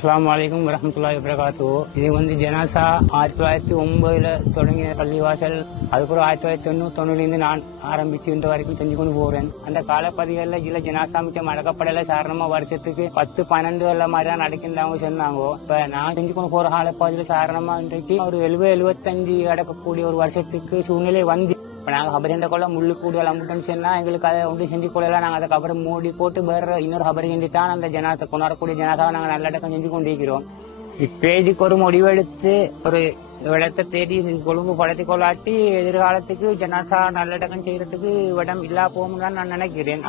அஸ்ஸலாமு அலைக்கும் வரஹ்மத்துல்லாஹி வபரகாத்துஹு. இது ஜனாசா 1909 தொடங்கிய பள்ளிவாசல். அதுக்கப்புறம் 1990 நான் ஆரம்பிச்சு இந்த வரைக்கும் செஞ்சு கொண்டு போறேன். அந்த காலப்பதிகளில் சில ஜனாசா மிச்சம் அடக்கப்படல சாரணமா வருஷத்துக்கு 10-12 மாதிரி தான் நடக்கின்றவங்க சொன்னாங்க. இப்ப நான் செஞ்சு கொண்டு போற காலப்பதியில் சாரணமா இன்றைக்கு ஒரு 70-75 அடக்கக்கூடிய ஒரு வருஷத்துக்கு சூழ்நிலை வந்து இப்போ நாங்கள் ஹபரிண்ட கொள்ள முள்ளு கூடுதல் அம்புட்டோன்னு சொன்னா எங்களுக்கு அதை ஒன்று செஞ்சு கொள்ளலாம். நாங்கள் அதுக்கப்புறம் மூடி போட்டு வேற இன்னொரு ஹபரி தான் அந்த ஜனாத்தை கொண்டாடக்கூடிய ஜனாதாவை நாங்கள் நல்லடக்கம் செஞ்சு கொண்டிருக்கிறோம். இப்போ இதுக்கு ஒரு முடிவெடுத்து ஒரு இடத்தை தேடி கொழும்பு படுத்தி கொள்ளாட்டி எதிர்காலத்துக்கு ஜனாசா நல்லடக்கம் செய்யறதுக்கு இடம் இல்லா போகும் தான் நான் நினைக்கிறேன்.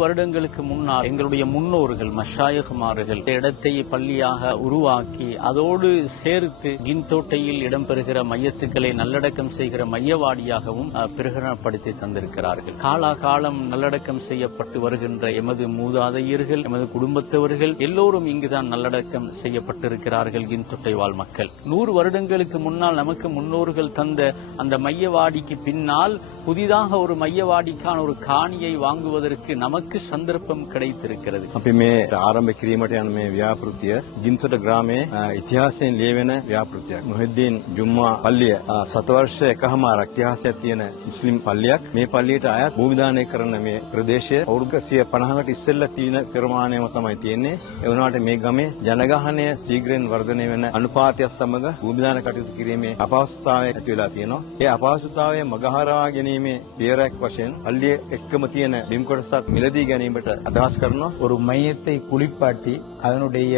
வருடங்களுக்கு முன்னால் எங்களுடைய முன்னோர்கள் மஷாயிகுமார்கள் இடத்தை பள்ளியாக உருவாக்கி அதோடு சேர்த்து கின்தோட்டையில் இடம்பெறுகிற மையத்துக்களை நல்லடக்கம் செய்கிற மையவாடியாகவும் பிரகடனப்படுத்தி தந்திருக்கிறார்கள். காலாகாலம் நல்லடக்கம் செய்யப்பட்டு வருகின்ற எமது மூதாதையர்கள் எமது குடும்பத்தவர்கள் எல்லோரும் இங்குதான் நல்லடக்கம் செய்யப்பட்டிருக்கிறார்கள். கின்தோட்டை வாழ் மக்கள் 100 வருடங்களுக்கு முன்னால் நமக்கு முன்னோர்கள் தந்த அந்த மையவாடிக்கு பின்னால் புதிதாக ஒரு மையவாடிக்கான ஒரு காணியை வாங்குவதற்கு நமக்கு சந்தர்ப்பம் கிடைத்திருக்கிறது. අපි මේ ආරම්භ කිරීමට යන මේ ව්‍යාපෘතිය ගින්තොට ග්‍රාමයේ ඉතිහාසයෙන් ලියවෙන ව්‍යාපෘතියක්. මුහිද්දීන් ජුම්මා පල්ලිය සතවර්ෂ එකහමාරක් ඉතිහාසයක් තියෙන මුස්ලිම් පල්ලියක්. මේ පල්ලියට අයත් භූමි දානය කරන මේ ප්‍රදේශය අවුරුදු 150කට ඉස්සෙල්ලා තියෙන පෙරමාණයම තමයි තියෙන්නේ. ඒ වුණාට මේ ගමේ ජනගහනය ශීඝ්‍රයෙන් වර්ධනය වෙන අනුපාතයත් සමග භූමි දාන කටයුතු කිරීමේ අපහසුතාවය ඇති වෙලා තියෙනවා. ඒ අපහසුතාවය මගහරවා ගැනීමේ පියවරක් වශයෙන් පල්ලිය එක්කම තියෙන බිම් කොටසත් මිලදී ගැනීමට අදහස් කරනවා. ஒரு மையத்தை குளிப்பாட்டி அதனுடைய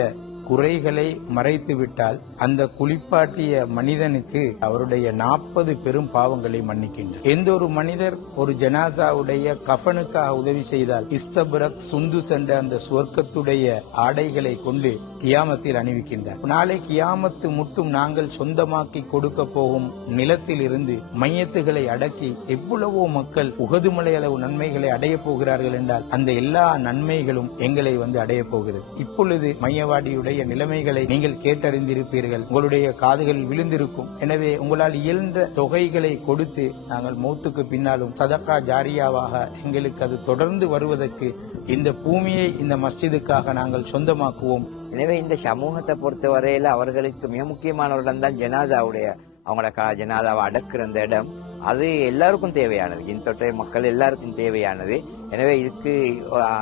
குறைகளை மறைத்து விட்டால் அந்த குளிப்பாட்டிய மனிதனுக்கு அவருடைய 40 பெரும் பாவங்களை மன்னிக்கின்றார். எந்த ஒரு மனிதர் ஒரு ஜனாசாவுடைய கஃபனுக்காக உதவி செய்தால் இஸ்தபரக் சுந்துஸ் என்ற அந்த சுவர்க்கத்துடைய ஆடைகளை கொண்டு கியாமத்தில் அணிவிக்கின்றார். நாளை கியாமத்து முட்டும் நாங்கள் சொந்தமாக்கி கொடுக்க போகும் நிலத்தில் இருந்து மையத்துகளை அடக்கி எவ்வளவோ மக்கள் உகதுமலை அளவு நன்மைகளை அடைய போகிறார்கள் என்றால் அந்த எல்லா நன்மைகளும் எங்களை அடைய போகிறது. இப்பொழுது மையவாடியுடைய நிலைமைகளை நீங்கள் கேட்டறிந்திருப்பீர்கள், உங்களுடைய காதுகளில் விழுந்திருக்கும். எனவே உங்களால் இயன்ற தொகைகளை கொடுத்து நாங்கள் மௌத்துக்கு பின்னாலும் சதகா ஜாரியாவாக எங்களுக்கு அது தொடர்ந்து வருவதற்கு இந்த பூமியை இந்த மஸ்ஜிதுக்காக நாங்கள் சொந்தமாக்குவோம். எனவே இந்த சமூகத்தை பொறுத்தவரையில அவர்களுக்கு மிக முக்கியமான ஒரு இடம் தான் ஜனாதாவுடைய அவங்களோட ஜனாதாவை அடக்குற அந்த இடம். அது எல்லாருக்கும் தேவையானது, கின்தோட்டை மக்கள் எல்லாருக்கும் தேவையானது. எனவே இதுக்கு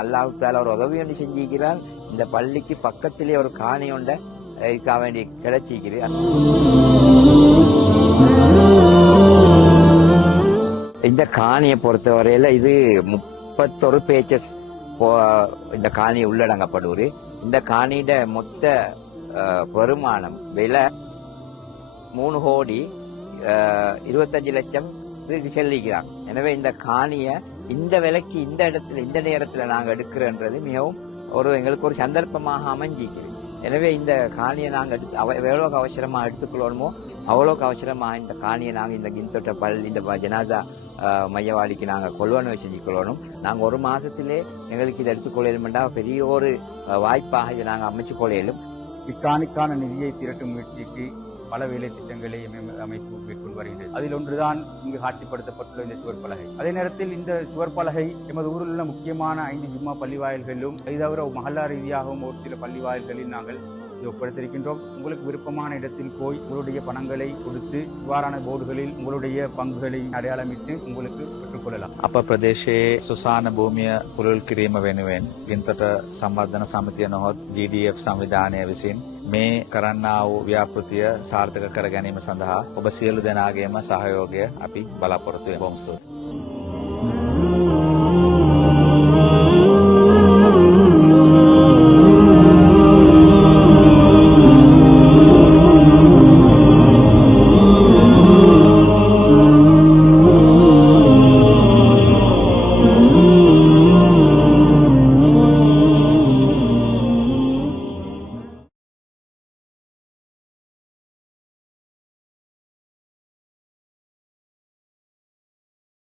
அல்லாஹ் தஆலா ஒரு உதவி ஒன்று செஞ்சிருக்கிறான். இந்த பள்ளிக்கு பக்கத்திலே ஒரு காணி ஒன்றை இதுக்காக வேண்டி கிடைச்சிருக்கிறார். இந்த காணியை பொறுத்தவரையில இது 31 பேச்சஸ் இந்த காணி உள்ளடங்கப்படுவது. இந்த காணியோட மொத்த வருமானம் விலை 3 கோடி 25 லட்சம் செல்லிக்கிறாங்க. எனவே இந்த காணிய இந்த விலைக்கு இந்த இடத்துல இந்த நேரத்துல நாங்க எடுக்கிறன்றது மிகவும் எங்களுக்கு ஒரு சந்தர்ப்பமாக அமைஞ்சிக்கிறது. எனவே இந்த காணியை நாங்க எவ்வளவுக்கு அவசரமா எடுத்துக்கொள்ளணுமோ அவ்வளவுக்கு அவசரமா இந்த காணியை நாங்க இந்த கின்தோட்ட பள்ளி இந்த ஜனாசா மையவாடிக்கு நாங்க கொள்வனவு செஞ்சு கொள்ளணும். நாங்க 1 மாசத்திலே எங்களுக்கு இதை எடுத்துக்கொள்ளலும்டா பெரிய ஒரு வாய்ப்பாக இதை நாங்க அமைச்சு கொள்ளையிலும். இக்காணிக்கான நிதியை திரட்டும் முயற்சிக்கு பல வேலை திட்டங்களை அமைப்பு மேற்கொண்டு வருகிறது. அதில் ஒன்றுதான் இங்கு காட்சிப்படுத்தப்பட்டுள்ள இந்த சுவர் பலகை. அதே நேரத்தில் இந்த சுவர் பலகை எமது ஊரில் உள்ள முக்கியமான 5 ஜும்மா பள்ளி வாயில்களிலும் தவிர மஹல்லா ரீதியாகவும் ஒரு சில பள்ளி வாயில்களில் நாங்கள் ஒப்படைத்திருக்கின்றோம். உங்களுக்கு விருப்பமான இடத்தில் போய் உங்களுடைய பணங்களை கொடுத்து இவ்வாறான போர்டுகளில் உங்களுடைய பங்குகளை அடையாளமிட்டு உங்களுக்கு பெற்றுக்கொள்ளலாம். අප ප්‍රදේශයේ සුසාන භූමිය පුරුල් කිරීම වෙනුවෙන් ගින්තොට සම්වර්ධන සමිතිය නොහොත් GDF සංවිධානය විසින් මේ කරන්නා වූ ව්‍යාපෘතිය සාර්ථක කර ගැනීම සඳහා ඔබ සියලු දෙනාගේම සහයෝගය අපි බලාපොරොත්තු වෙමු.